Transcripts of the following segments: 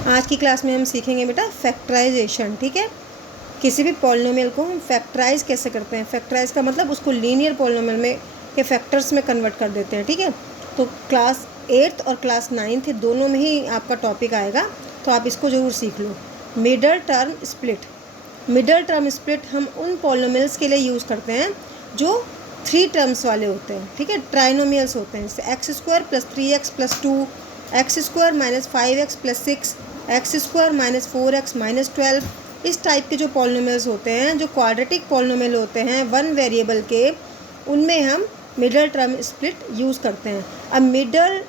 आज की क्लास में हम सीखेंगे बेटा फैक्टराइजेशन। ठीक है, किसी भी पॉलिनोमियल को हम फैक्टराइज कैसे करते हैं। फैक्टराइज का मतलब उसको लीनियर पॉलिनोमियल में के फैक्टर्स में कन्वर्ट कर देते हैं। ठीक है, तो क्लास 8th और क्लास 9th दोनों में ही आपका टॉपिक आएगा, तो आप इसको ज़रूर सीख लो। Middle term split. Middle term split हम उन पॉलिनोमियल्स के लिए यूज़ करते हैं जो 3 टर्म्स वाले होते हैं। ठीक है, ट्राइनोमियल्स होते हैं, जैसे x square plus 3x plus 2, x square minus 5x plus 6, x square minus 4x minus 12। इस टाइप के जो पॉलिनोमियल्स होते हैं, जो क्वाड्रेटिक पॉलिनोमियल होते हैं वन वेरिएबल के, उनमें हम मिडल टर्म स्प्लिट यूज़ करते हैं। अब मिडल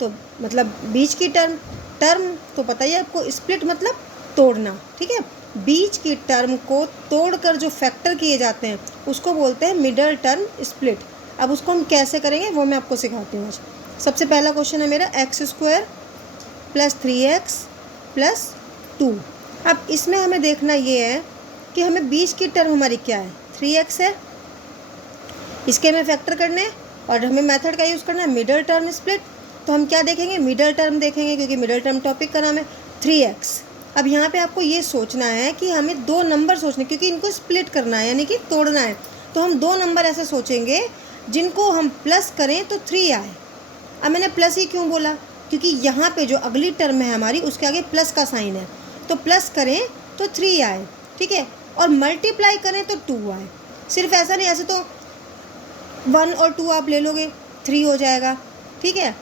तो मतलब बीच की टर्म, टर्म तो पता ही है आपको, स्प्लिट मतलब तोड़ना। ठीक है, बीच की टर्म को तोड़कर जो फैक्टर किए जाते हैं उसको बोलते हैं मिडल टर्म स्प्लिट। अब उसको हम कैसे करेंगे वो मैं आपको सिखाती हूँ आज। सबसे पहला क्वेश्चन है मेरा x square plus 3x plus 2। अब इसमें हमें देखना ये है कि हमें बीच की टर्म हमारी क्या है, 3x है, इसके हमें फैक्टर करने हैं और हमें मेथड का यूज़ करना है मिडल टर्म स्प्लिट। तो हम क्या देखेंगे, मिडल टर्म देखेंगे, क्योंकि मिडल टर्म टॉपिक का नाम है 3x। अब यहाँ पे आपको ये सोचना है कि हमें 2 नंबर सोचने, क्योंकि इनको स्प्लिट करना है यानी कि तोड़ना है। तो हम 2 नंबर ऐसे सोचेंगे जिनको हम प्लस करें तो 3 आए। अब मैंने प्लस ही क्यों बोला, क्योंकि यहाँ पे जो अगली टर्म है हमारी उसके आगे प्लस का साइन है, तो प्लस करें तो 3 आए। ठीक है, और मल्टीप्लाई करें तो 2 आए। सिर्फ ऐसा नहीं, ऐसे तो 1 और 2 आप ले लोगे, 3 हो जाएगा। ठीक है,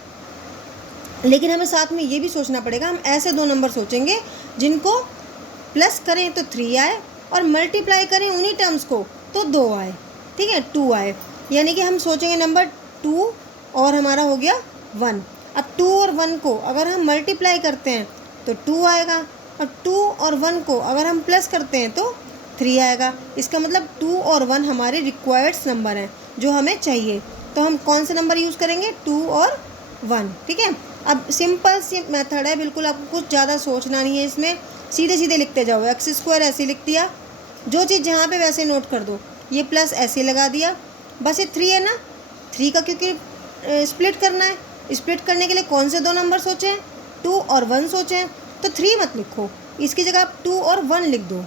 लेकिन हमें साथ में ये भी सोचना पड़ेगा, हम ऐसे 2 नंबर सोचेंगे जिनको प्लस करें तो 3 आए और मल्टीप्लाई करें उन्हीं टर्म्स को तो 2 आए। ठीक है, 2 आए, यानी कि हम सोचेंगे नंबर 2 और हमारा हो गया 1। अब 2 और 1 को अगर हम मल्टीप्लाई करते हैं तो 2 आएगा, और 2 और 1 को अगर हम प्लस करते हैं तो 3 आएगा। इसका मतलब 2 और 1 हमारे रिक्वायर्ड्स नंबर हैं जो हमें चाहिए। तो हम कौन से नंबर यूज़ करेंगे, 2 और 1। ठीक है, अब सिंपल सी मेथड है, बिल्कुल आपको कुछ ज़्यादा सोचना नहीं है इसमें, सीधे सीधे लिखते जाओ। एक्स स्क्वायर ऐसे लिख दिया, जो चीज़ जहाँ पे वैसे नोट कर दो, ये प्लस ऐसे लगा दिया, बस ये 3 है ना, 3 का क्योंकि स्प्लिट करना है, स्प्लिट करने के लिए कौन से 2 नंबर सोचे हैं, 2 और 1 सोचे हैं, तो 3 मत लिखो, इसकी जगह आप 2 और 1 लिख दो,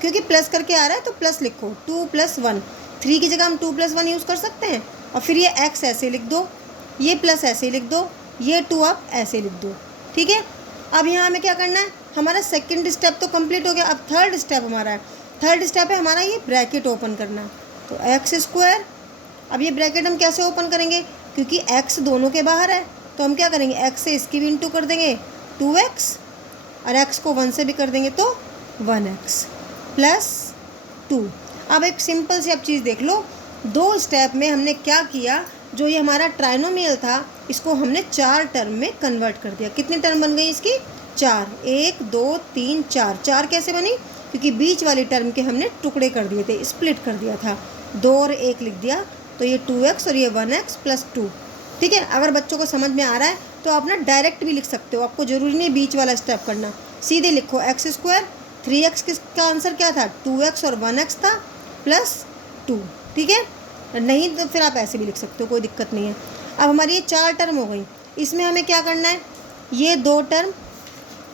क्योंकि प्लस करके आ रहा है तो प्लस लिखो, 2 + 1। 3 की जगह हम 2 + 1 यूज़ कर सकते हैं, और फिर ये एक्स ऐसे लिख दो, ये प्लस ऐसे लिख दो, ये 2 आप ऐसे लिख दो। ठीक है, अब यहाँ हमें क्या करना है, हमारा सेकंड स्टेप तो कंप्लीट हो गया। अब थर्ड स्टेप हमारा है, थर्ड स्टेप है हमारा ये ब्रैकेट ओपन करना। तो एक्स स्क्वायर, अब ये ब्रैकेट हम कैसे ओपन करेंगे, क्योंकि एक्स दोनों के बाहर है, तो हम क्या करेंगे, एक्स से इसकी भी इंटू कर देंगे 2x, और एक्स को 1 से भी कर देंगे तो 1x प्लस 2। अब एक सिंपल सी अब चीज़ देख लो, 2 स्टेप में हमने क्या किया, जो ये हमारा ट्राइनोमियल था इसको हमने 4 टर्म में कन्वर्ट कर दिया। कितनी टर्म बन गई इसकी, 4, 1 2 3 4। 4 कैसे बनी, क्योंकि बीच वाली टर्म के हमने टुकड़े कर दिए थे, स्प्लिट कर दिया था, 2 और 1 लिख दिया, तो ये 2x और ये 1x प्लस 2। ठीक है, अगर बच्चों को समझ में आ रहा है तो आप ना डायरेक्ट भी लिख सकते हो, आपको ज़रूरी नहीं बीच वाला स्टेप करना, सीधे लिखो एक्स स्क्वायर, 3x किसका आंसर क्या था, 2x और 1x था प्लस 2। ठीक है, नहीं तो फिर आप ऐसे भी लिख सकते हो, कोई दिक्कत नहीं है। अब हमारी ये 4 टर्म हो गई, इसमें हमें क्या करना है, ये 2 टर्म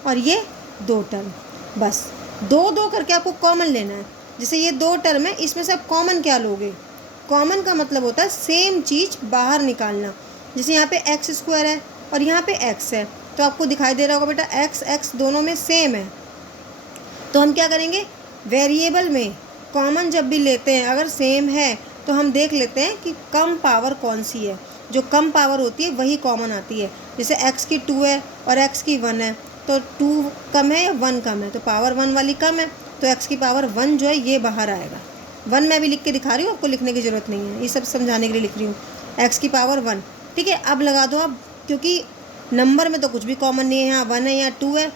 और ये 2 टर्म, बस 2 2 करके आपको कॉमन लेना है। जैसे ये 2 टर्म है, इसमें से आप कॉमन क्या लोगे, कॉमन का मतलब होता है सेम चीज़ बाहर निकालना। जैसे यहाँ पे एक्स स्क्वायर है और यहाँ पे एक्स है, तो आपको दिखाई दे रहा होगा बेटा एक्स एक्स दोनों में सेम है, तो हम क्या करेंगे, वेरिएबल में कॉमन जब भी लेते हैं अगर सेम है तो हम देख लेते हैं कि कम पावर कौन सी है, जो कम पावर होती है वही कॉमन आती है। जैसे x की 2 है और x की 1 है, तो 2 कम है या 1 कम है, तो पावर 1 वाली कम है, तो x की पावर 1 जो है ये बाहर आएगा। 1 मैं भी लिख के दिखा रही हूँ, आपको लिखने की ज़रूरत नहीं है, ये सब समझाने के लिए लिख रही हूँ, x की पावर 1। ठीक है, अब लगा दो आप, क्योंकि नंबर में तो कुछ भी कॉमन नहीं है, यहाँ 1 है यहाँ 2 है,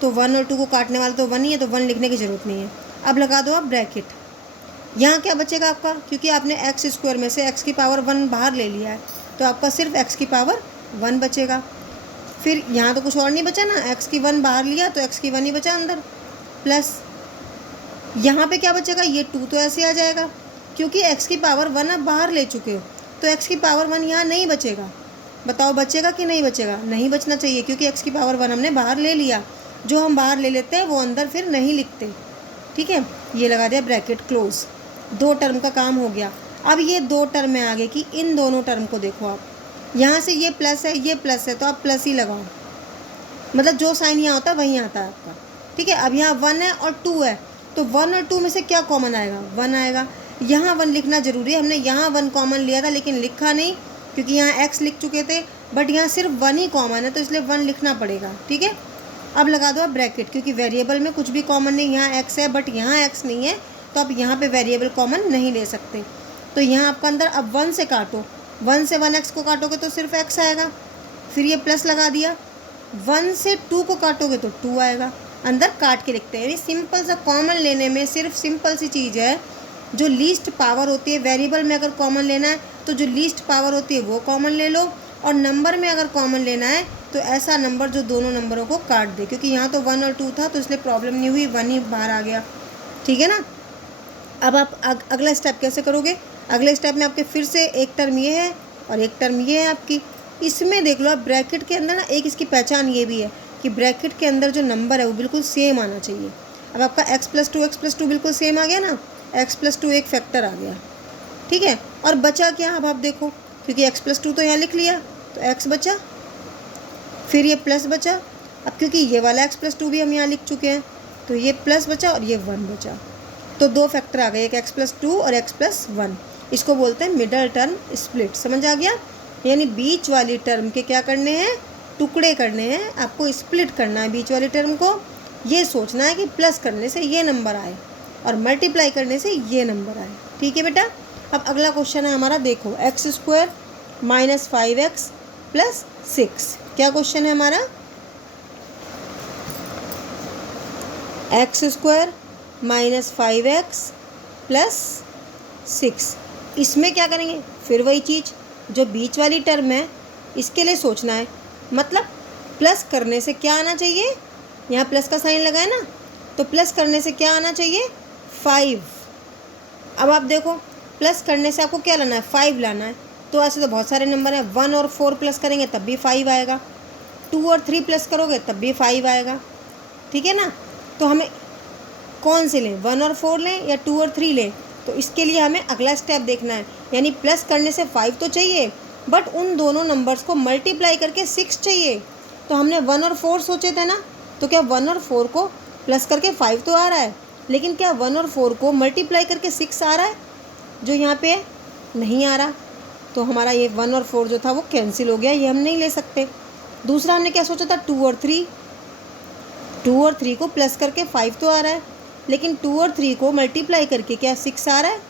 तो 1 और 2 को काटने वाला तो 1 ही है, तो 1 लिखने की ज़रूरत नहीं है। अब लगा दो आप ब्रैकेट, यहाँ क्या बचेगा आपका, क्योंकि आपने एक्स स्क्वायर में से एक्स की पावर 1 बाहर ले लिया है, तो आपका सिर्फ एक्स की पावर 1 बचेगा। फिर यहाँ तो कुछ और नहीं बचा ना, एक्स की 1 बाहर लिया तो एक्स की 1 ही बचा अंदर, प्लस यहाँ पे क्या बचेगा, ये 2 तो ऐसे आ जाएगा, क्योंकि एक्स की पावर 1 आप बाहर ले चुके हो, तो एक्स की पावर 1 यहाँ नहीं बचेगा। बताओ बचेगा कि नहीं बचेगा, नहीं बचना चाहिए, क्योंकि एक्स की पावर 1 हमने बाहर ले लिया। जो हम बाहर ले लेते हैं वो अंदर फिर नहीं लिखते, ठीक है। ये लगा दिया ब्रैकेट क्लोज, 2 टर्म का काम हो गया। अब ये 2 टर्म में आ गए कि इन दोनों टर्म को देखो आप, यहाँ से ये प्लस है ये प्लस है तो आप प्लस ही लगाओ, मतलब जो साइन यहाँ होता है वहीं आता है आपका, ठीक है। अब यहाँ 1 है और 2 है तो 1 और 2 में से क्या कॉमन आएगा, 1 आएगा। यहाँ 1 लिखना ज़रूरी है, हमने यहाँ 1 कॉमन लिया था लेकिन लिखा नहीं क्योंकि यहाँ x लिख चुके थे, बट यहाँ सिर्फ 1 ही कॉमन है तो इसलिए 1 लिखना पड़ेगा, ठीक है। अब लगा दो आप ब्रैकेट, क्योंकि वेरिएबल में कुछ भी कॉमन नहीं, यहाँ x है बट यहाँ x नहीं है तो आप यहाँ पे वेरिएबल कॉमन नहीं ले सकते। तो यहाँ आपका अंदर अब 1 से काटो, 1 से 1x को काटोगे तो सिर्फ x आएगा, फिर ये प्लस लगा दिया, 1 से 2 को काटोगे तो 2 आएगा, अंदर काट के लिखते हैं। यानी सिंपल सा कॉमन लेने में सिर्फ सिंपल सी चीज़ है, जो लीस्ट पावर होती है वेरिएबल में अगर कॉमन लेना है तो जो लीस्ट पावर होती है वो कॉमन ले लो, और नंबर में अगर कॉमन लेना है तो ऐसा नंबर जो दोनों नंबरों को काट दे, क्योंकि यहाँ तो 1 और 2 था तो इसलिए प्रॉब्लम नहीं हुई, 1 ही बाहर आ गया, ठीक है ना। अब आप अगला स्टेप कैसे करोगे, अगले स्टेप में आपके फिर से एक टर्म ये है और एक टर्म ये है आपकी, इसमें देख लो आप ब्रैकेट के अंदर ना एक इसकी पहचान ये भी है कि ब्रैकेट के अंदर जो नंबर है वो बिल्कुल सेम आना चाहिए। अब आपका x+2 बिल्कुल सेम आ गया ना, x+2 एक फैक्टर आ गया, ठीक है। और बचा क्या, अब आप देखो, क्योंकि x+2 तो यहाँ लिख लिया तो x बचा, फिर ये प्लस बचा, अब क्योंकि ये वाला x+2 भी हम यहाँ लिख चुके हैं तो ये प्लस बचा और ये 1 बचा, तो 2 फैक्टर आ गए, एक x+2 और x+1। इसको बोलते हैं मिडल टर्म स्प्लिट, समझ आ गया। यानी बीच वाली टर्म के क्या करने हैं, टुकड़े करने हैं, आपको स्प्लिट करना है बीच वाली टर्म को। ये सोचना है कि प्लस करने से ये नंबर आए और मल्टीप्लाई करने से ये नंबर आए, ठीक है बेटा। अब अगला क्वेश्चन है हमारा, देखो x² - 5x + 6, क्या क्वेश्चन है हमारा, x² - 5x + 6। इसमें क्या करेंगे, फिर वही चीज़, जो बीच वाली टर्म है इसके लिए सोचना है, मतलब प्लस करने से क्या आना चाहिए, यहाँ प्लस का साइन लगा है ना, तो प्लस करने से क्या आना चाहिए, 5। अब आप देखो प्लस करने से आपको क्या लाना है, 5 लाना है, तो ऐसे तो बहुत सारे नंबर हैं, 1 और 4 प्लस करेंगे तब भी 5 आएगा, 2 और 3 प्लस करोगे तब भी 5 आएगा, ठीक है ना। तो हमें कौन से लें, 1 और 4 लें या 2 और 3 लें, तो इसके लिए हमें अगला स्टेप देखना है। यानी प्लस करने से 5 तो चाहिए, बट उन दोनों नंबर्स को मल्टीप्लाई करके 6 चाहिए। तो हमने 1 और 4 सोचे थे ना, तो क्या 1 और 4 को प्लस करके 5 तो आ रहा है, लेकिन क्या 1 और 4 को मल्टीप्लाई करके 6 आ रहा है, जो यहाँ पे है नहीं आ रहा, तो हमारा ये 1 और 4 जो था वो कैंसिल हो गया, ये हम नहीं ले सकते। दूसरा हमने क्या सोचा था, 2 और 3, 2 और 3 को प्लस करके 5 तो आ रहा है, लेकिन 2 और 3 को मल्टीप्लाई करके क्या 6 आ रहा है,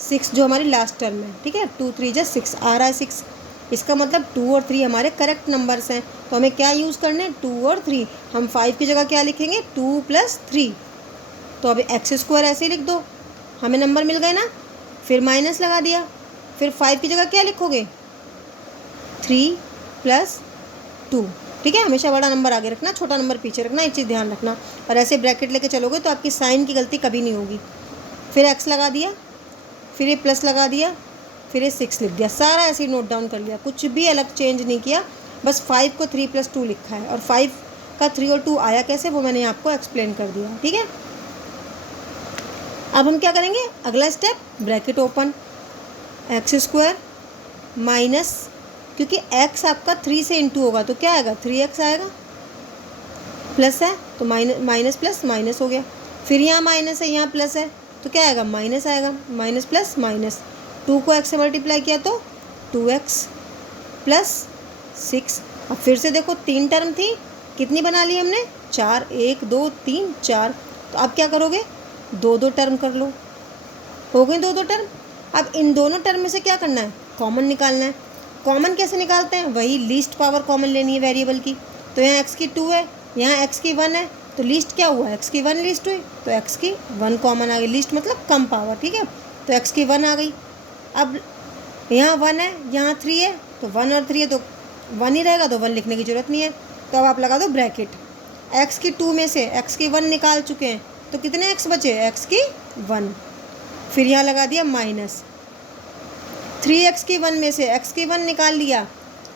6 जो हमारी लास्ट टर्म है, ठीक है, 2 3 = 6 आ रहा है 6। इसका मतलब 2 और 3 हमारे करेक्ट नंबर्स हैं, तो हमें क्या यूज़ करना है, 2 और 3। हम 5 की जगह क्या लिखेंगे, 2 + 3, तो अब x² ऐसे ही लिख दो, हमें नंबर मिल गए ना, फिर माइनस लगा दिया, फिर 5 की जगह क्या लिखोगे, 3 + 2, ठीक है। हमेशा बड़ा नंबर आगे रखना, छोटा नंबर पीछे रखना, ये चीज़ ध्यान रखना, और ऐसे ब्रैकेट लेके चलोगे तो आपकी साइन की गलती कभी नहीं होगी। फिर x लगा दिया, फिर ये प्लस लगा दिया, फिर ये 6 लिख दिया, सारा ऐसे ही नोट डाउन कर लिया, कुछ भी अलग चेंज नहीं किया, बस 5 को 3 + 2 लिखा है, और 5 का 3 और 2 आया कैसे वो मैंने आपको एक्सप्लेन कर दिया, ठीक है। अब हम क्या करेंगे, अगला step, bracket open, x² minus, क्योंकि x आपका 3 से इंटू होगा तो क्या आएगा, 3x आएगा, प्लस है तो माइनस प्लस माइनस हो गया, फिर यहाँ माइनस है यहाँ प्लस है तो क्या आएगा, माइनस आएगा, माइनस प्लस माइनस, 2 को x से मल्टीप्लाई किया तो 2x + 6। अब फिर से देखो 3 टर्म थी, कितनी बना ली हमने, 4, 1 2 3 4, तो अब क्या करोगे, 2 टर्म कर लो, हो गई 2 टर्म। अब इन दोनों टर्म में से क्या करना है, कॉमन निकालना है। कॉमन कैसे निकालते हैं, वही लीस्ट पावर कॉमन लेनी है वेरिएबल की, तो यहाँ x की 2 है, यहाँ x की 1 है, तो लीस्ट क्या हुआ, x की 1 लीस्ट हुई, तो x की 1 कॉमन आ गई, लीस्ट मतलब कम पावर, ठीक है, तो x की 1 आ गई। अब यहाँ 1 है, यहाँ 3 है, तो 1 और 3 है तो 1 ही रहेगा, तो 1 लिखने की ज़रूरत नहीं है, तो अब आप लगा दो ब्रैकेट, x की 2 में से x की 1 निकाल चुके हैं तो कितने x बचे, x की 1, फिर यहाँ लगा दिया माइनस, 3x की 1 में से x की 1 निकाल लिया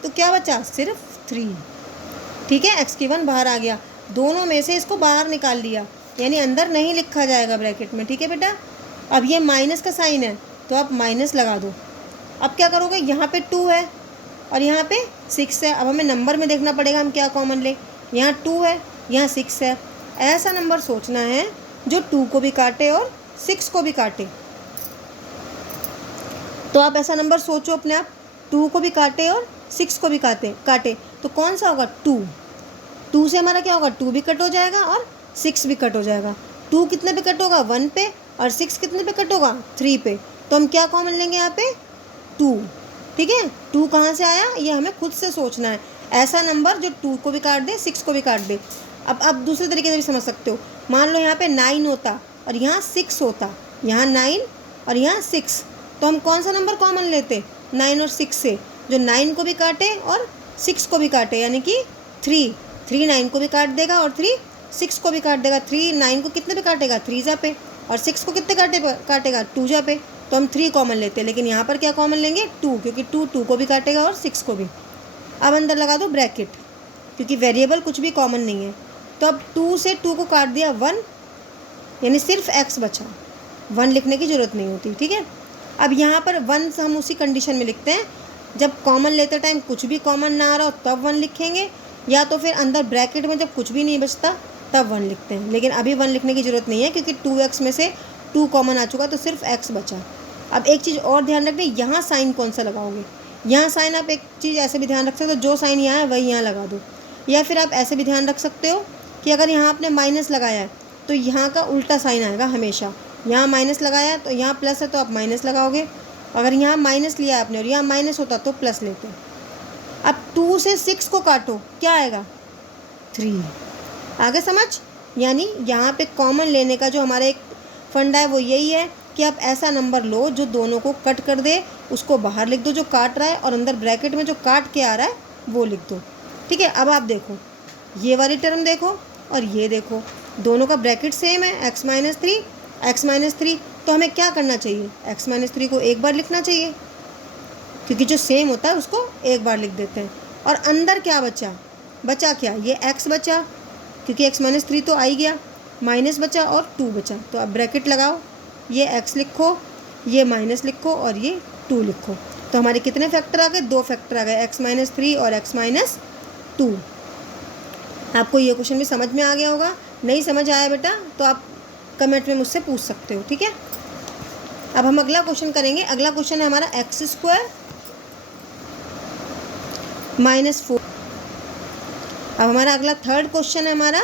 तो क्या बचा, सिर्फ 3, ठीक है, x की 1 बाहर आ गया, दोनों में से इसको बाहर निकाल लिया, यानी अंदर नहीं लिखा जाएगा ब्रैकेट में, ठीक है बेटा। अब ये माइनस का साइन है तो आप माइनस लगा दो। अब क्या करोगे, यहाँ पे 2 है और यहाँ पे 6 है। अब हमें नंबर में देखना पड़ेगा हम क्या कॉमन लें। यहाँ 2 है, यहाँ 6 है। ऐसा नंबर सोचना है जो 2 को भी काटे और 6 को भी काटे। तो आप ऐसा नंबर सोचो अपने आप, 2 को भी काटे और 6 को भी काटे तो कौन सा होगा, 2 से हमारा क्या होगा, 2 भी कट हो जाएगा और 6 भी कट हो जाएगा। 2 कितने पे कट होगा, 1 पे, और 6 कितने पे कट होगा, 3 पे। तो हम क्या कॉमन लेंगे यहाँ पे, 2, ठीक है। 2 कहाँ से आया, ये हमें खुद से सोचना है। ऐसा नंबर जो 2 को भी काट दे, 6 को भी काट दे। अब आप दूसरे तरीके से भी समझ सकते हो। मान लो यहाँ पे 9 होता और यहाँ 6 होता, यहाँ 9 और यहाँ 6, तो हम कौन सा नंबर कॉमन लेते, 9 और 6 से, जो 9 को भी काटे और 6 को भी काटे, यानी कि 3 9 को भी काट देगा और 3 6 को भी काट देगा। 3 9 को कितने पे काटेगा, 3 जा पे, और 6 को कितने काटेगा, 2 जा पे। तो हम 3 कॉमन लेते हैं, लेकिन यहाँ पर क्या कॉमन लेंगे, 2, क्योंकि 2 को भी काटेगा और 6 को भी। अब अंदर लगा दो ब्रैकेट, क्योंकि वेरिएबल कुछ भी कॉमन नहीं है। तो अब 2 से 2 को काट दिया 1, यानी सिर्फ x बचा, 1 लिखने की ज़रूरत नहीं होती, ठीक है। अब यहाँ पर 1 हम उसी कंडीशन में लिखते हैं, जब कॉमन लेते टाइम कुछ भी कॉमन ना आ रहा हो तब 1 लिखेंगे, या तो फिर अंदर ब्रैकेट में जब कुछ भी नहीं बचता तब 1 लिखते हैं। लेकिन अभी 1 लिखने की ज़रूरत नहीं है, क्योंकि 2x में से 2 कॉमन आ चुका, तो सिर्फ x बचा। अब एक चीज़ और ध्यान रखना, यहाँ साइन कौन सा लगाओगे। यहाँ साइन आप एक चीज़ ऐसे भी ध्यान रख सकते हो, जो साइन यहाँ है वही यहाँ लगा दो। या फिर आप ऐसे भी ध्यान रख सकते हो कि अगर यहाँ आपने माइनस लगाया है तो यहाँ का उल्टा साइन आएगा हमेशा। यहाँ माइनस लगाया है तो यहाँ प्लस है तो आप माइनस लगाओगे। अगर यहाँ माइनस लिया है आपने और यहाँ माइनस होता तो प्लस लेते। अब 2 से 6 को काटो, क्या आएगा, 3। आगे समझ। यानी यहाँ पे कॉमन लेने का जो हमारा एक फंडा है वो यही है कि आप ऐसा नंबर लो जो दोनों को कट कर दे, उसको बाहर लिख दो जो काट रहा है, और अंदर ब्रैकेट में जो काट के आ रहा है वो लिख दो, ठीक है। अब आप देखो, ये वाली टर्म देखो और ये देखो, दोनों का ब्रैकेट सेम है, x माइनस 3। तो हमें क्या करना चाहिए, x माइनस 3 को एक बार लिखना चाहिए, क्योंकि जो सेम होता है उसको एक बार लिख देते हैं। और अंदर क्या बचा क्या, ये x बचा, क्योंकि x माइनस 3 तो आ ही गया, माइनस बचा और 2 बचा। तो अब ब्रैकेट लगाओ, ये x लिखो, ये माइनस लिखो और ये 2 लिखो। तो हमारे कितने फैक्टर आ गए, 2 फैक्टर आ गए, x माइनस 3 और x माइनस 2। आपको ये क्वेश्चन भी समझ में आ गया होगा। नहीं समझ आया बेटा तो आप कमेंट में मुझसे पूछ सकते हो, ठीक है। अब हम अगला क्वेश्चन करेंगे। अगला क्वेश्चन है हमारा x² माइनस 4। अब हमारा अगला थर्ड क्वेश्चन है हमारा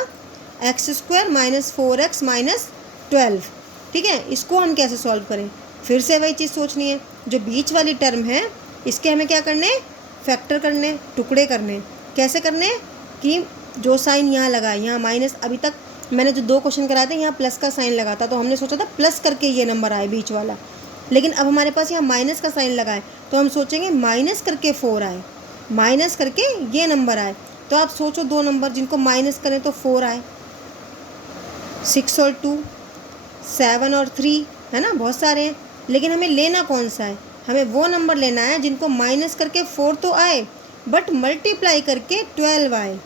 x² माइनस 4x माइनस 12, ठीक है। इसको हम कैसे सॉल्व करें, फिर से वही चीज़ सोचनी है। जो बीच वाली टर्म है इसके हमें क्या करने, फैक्टर करने, टुकड़े करने। कैसे करने कि जो साइन यहाँ लगा है, यहाँ माइनस, अभी तक मैंने जो 2 क्वेश्चन कराए थे यहाँ प्लस का साइन लगा था, तो हमने सोचा था प्लस करके ये नंबर आए बीच वाला। लेकिन अब हमारे पास यहाँ माइनस का साइन लगा है, तो हम सोचेंगे माइनस करके 4 आए, माइनस करके ये नंबर आए। तो आप सोचो 2 नंबर जिनको माइनस करें तो 4 आए, 6 और 2, 7 और 3, है ना, बहुत सारे हैं। लेकिन हमें लेना कौन सा है, हमें वो नंबर लेना है जिनको माइनस करके 4 तो आए बट मल्टीप्लाई करके 12 आए।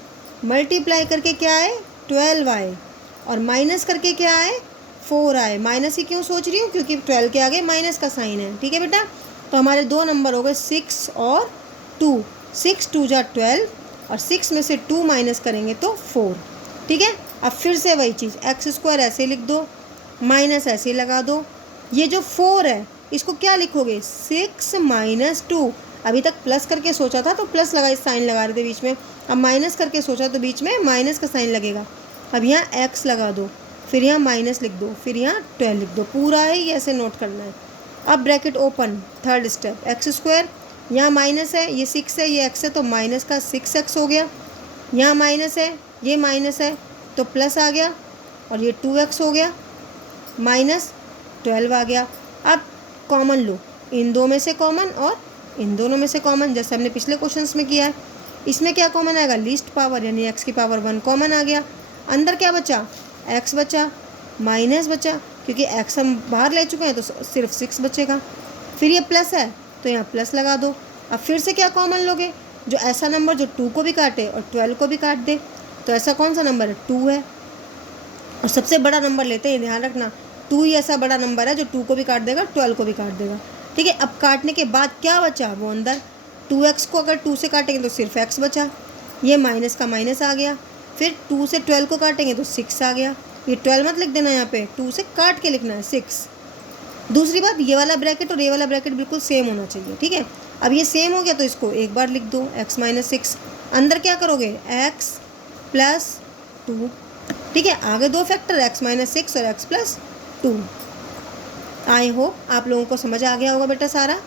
मल्टीप्लाई करके क्या आए, 12 आए, और माइनस करके क्या आए, 4 आए। माइनस ही क्यों सोच रही हूँ, क्योंकि 12 के आगे माइनस का साइन है, ठीक है बेटा। तो हमारे 2 नंबर हो गए 6 और 2। 6 2 जा 12, और 6 में से 2 माइनस करेंगे तो 4, ठीक है। अब फिर से वही चीज़, x² ऐसे लिख दो, माइनस ऐसे लगा दो। ये जो 4 है इसको क्या लिखोगे, 6 माइनस 2। अभी तक प्लस करके सोचा था तो प्लस लगा, इस साइन लगा रहे थे बीच में। अब माइनस करके सोचा तो बीच में माइनस का साइन लगेगा। अब यहाँ x लगा दो, फिर यहाँ माइनस लिख दो, फिर यहाँ 12 लिख दो। पूरा ही ऐसे नोट करना है। अब bracket open, third step, x², यहाँ माइनस है, ये 6 है, ये x है, तो माइनस का 6x हो गया। यहाँ माइनस है, ये माइनस है, तो प्लस आ गया, और ये 2x हो गया, माइनस 12 आ गया। अब कॉमन लो, इन 2 में से कॉमन और इन दोनों में से कॉमन, जैसे हमने पिछले क्वेश्चंस में किया है। इसमें क्या कॉमन आएगा, लीस्ट पावर, यानी x की पावर 1 कॉमन आ गया। अंदर क्या बचा, x बचा, माइनस बचा, क्योंकि x हम बाहर ले चुके हैं तो सिर्फ 6 बचेगा। फिर ये प्लस है तो यहाँ प्लस लगा दो। अब फिर से क्या कॉमन लोगे, जो ऐसा नंबर जो 2 को भी काटे और 12 को भी काट दे। तो ऐसा कौन सा नंबर है, 2 है। और सबसे बड़ा नंबर लेते हैं, ध्यान रखना 2 ही ऐसा बड़ा नंबर है जो 2 को भी काट देगा, 12 को भी काट देगा, ठीक है। अब काटने के बाद क्या बचा, वो अंदर 2x को अगर 2 से काटेंगे तो सिर्फ x बचा, ये माइनस का माइनस आ गया। फिर 2 से 12 को काटेंगे तो 6 आ गया, ये 12 मत लिख देना यहाँ पे, 2 से काट के लिखना है 6। दूसरी बात, ये वाला ब्रैकेट और ये वाला ब्रैकेट बिल्कुल सेम होना चाहिए, ठीक है। अब ये सेम हो गया तो इसको एक बार लिख दो, x माइनस 6। अंदर क्या करोगे, x प्लस 2, ठीक है। आगे दो फैक्टर x माइनस 6 और x प्लस 2। आई होप आप लोगों को समझ आ गया होगा बेटा सारा।